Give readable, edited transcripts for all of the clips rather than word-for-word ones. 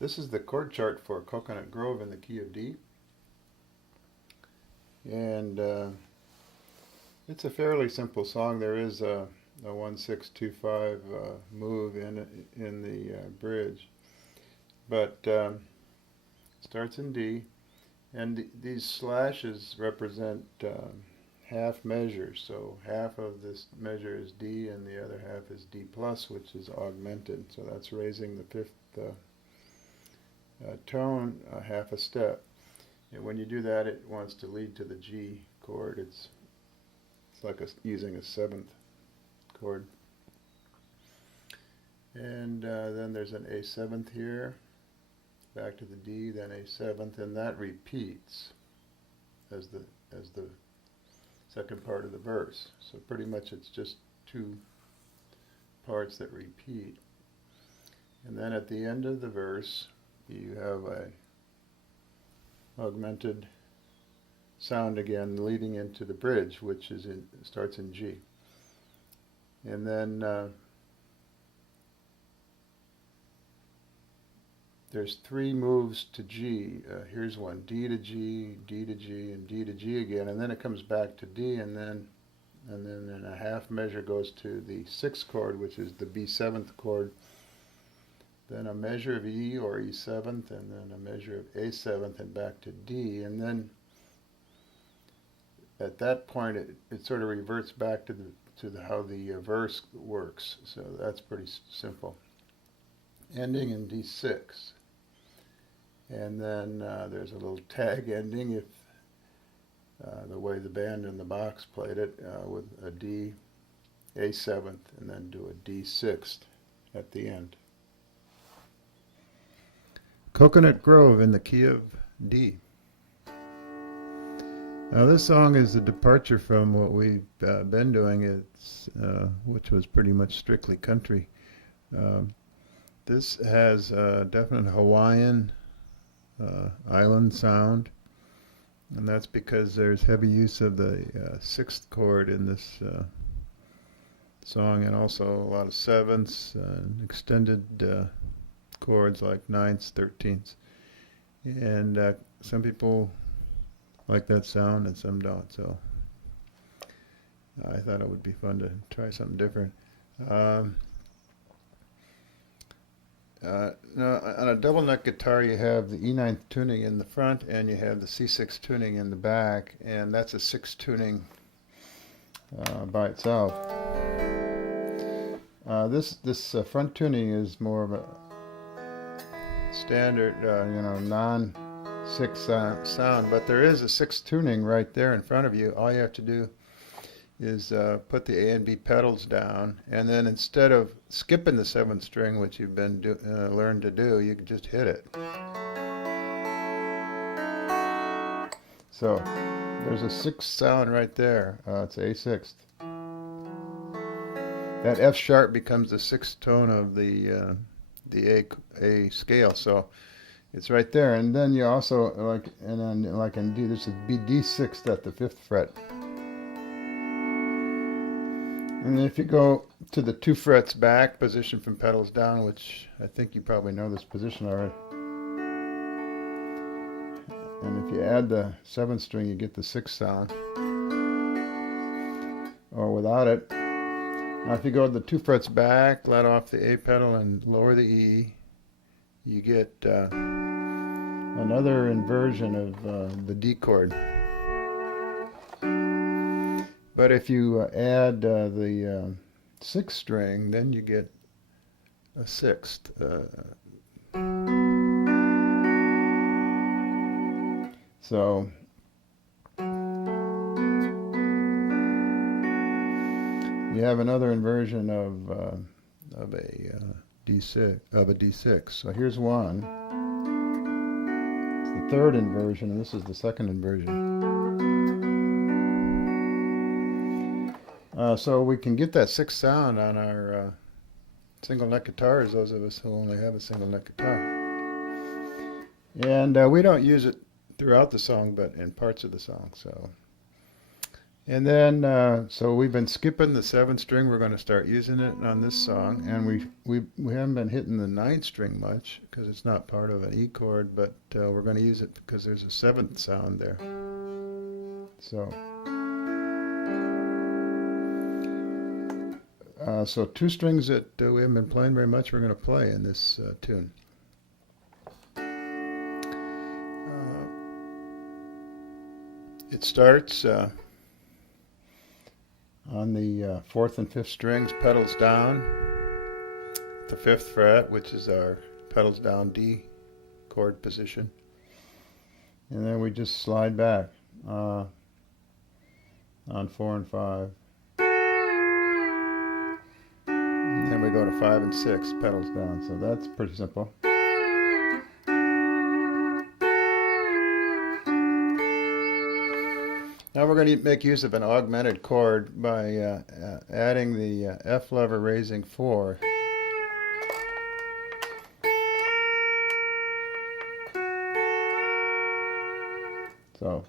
This is the chord chart for Coconut Grove in the key of D. And it's a fairly simple song. There is a 1-6-2-5 move in the bridge. But starts in D. And these slashes represent half measures. So half of this measure is D and the other half is D plus, which is augmented. So that's raising the fifth tone half a step. And when you do that, it wants to lead to the G chord. It's like using a seventh chord. And then there's an A seventh here, back to the D, then A seventh, and that repeats as the second part of the verse. So pretty much it's just two parts that repeat. And then at the end of the verse, you have a augmented sound again leading into the bridge, which starts in G. And then there's three moves to G. Here's one: D to G, D to G, and D to G again. And then it comes back to D, and then in a half measure goes to the sixth chord, which is the B7th chord. Then a measure of E or E7th, and then a measure of A7th, and back to D. And then at that point, it sort of reverts back to how the verse works. So that's pretty simple. Ending in D6. And then there's a little tag ending if the way the band in the box played it, with a D, A7th, and then do a D6th at the end. Coconut Grove in the key of D. Now this song is a departure from what we've been doing, which was pretty much strictly country. This has a definite Hawaiian island sound, and that's because there's heavy use of the sixth chord in this song, and also a lot of sevenths and extended chords like ninths, 13ths. And some people like that sound and some don't, so I thought it would be fun to try something different. Now, on a double neck guitar, you have the E9 tuning in the front and you have the C6 tuning in the back, and that's a 6 tuning by itself. This front tuning is more of a standard, non-6 sound, but there is a 6 tuning right there in front of you. All you have to do is put the A and B pedals down, and then instead of skipping the 7th string, which you've been learned to do, you can just hit it. So there's a 6 sound right there. It's A6th. That F sharp becomes the 6th tone of the A scale, so it's right there. And then you also like in D, this is D6th at the 5th fret. And if you go to the 2 frets back position from pedals down, which I think you probably know this position already, and if you add the 7th string, you get the 6th sound, or without it. Now if you go the 2 frets back, let off the A pedal and lower the E, you get another inversion of the D chord. But if you add the 6th string, then you get a 6th. So you have another inversion of a D6. So here's one. It's the third inversion, and this is the second inversion. So we can get that 6th sound on our single neck guitars, those of us who only have a single neck guitar. And we don't use it throughout the song, but in parts of the song. So And then, so we've been skipping the 7th string. We're going to start using it on this song. And we haven't been hitting the 9th string much because it's not part of an E chord, but we're going to use it because there's a 7th sound there. So 2 strings that we haven't been playing very much, we're going to play in this tune. It starts on the 4th and 5th strings, pedals down, the 5th fret, which is our pedals down D chord position. And then we just slide back on 4 and 5. And then we go to 5 and 6, pedals down. So that's pretty simple. Now we're going to make use of an augmented chord by adding the F lever raising 4. So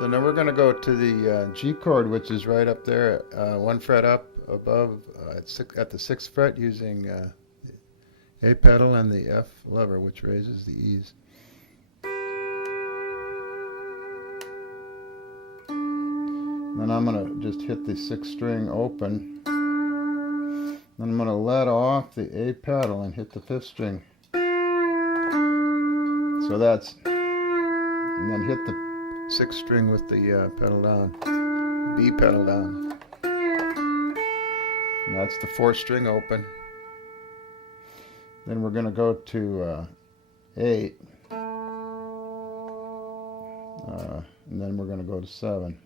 now we're going to go to the G chord, which is right up there, 1 fret up above at the 6th fret, using A pedal and the F lever, which raises the E's. Then I'm going to just hit the 6th string open. Then I'm going to let off the A pedal and hit the 5th string. So that's, and then hit the 6th string with the pedal down, B pedal down. And that's the 4th string open. Then we're going to go to 8, and then we're going to go to 7.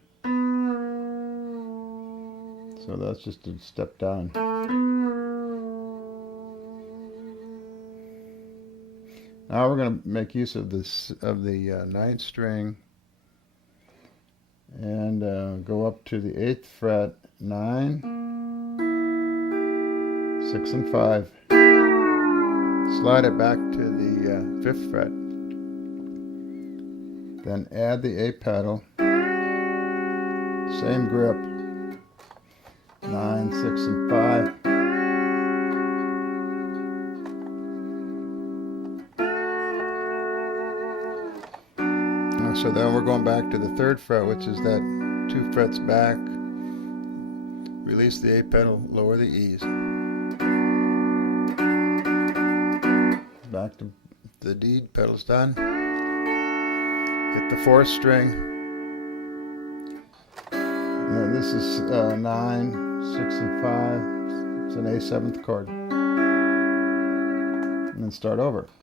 So that's just a step down. Now we're going to make use of this the 9th string and go up to the 8th fret, 9, 6 and 5. Slide it back to the 5th fret. Then add the A pedal. Same grip. 9, 6, and 5. So then we're going back to the 3rd fret, which is that 2 frets back. Release the A pedal, lower the E's. Back to the D, pedals done. Hit the 4th string. And this is 9, 6, and 5. It's an A 7th chord. And then start over.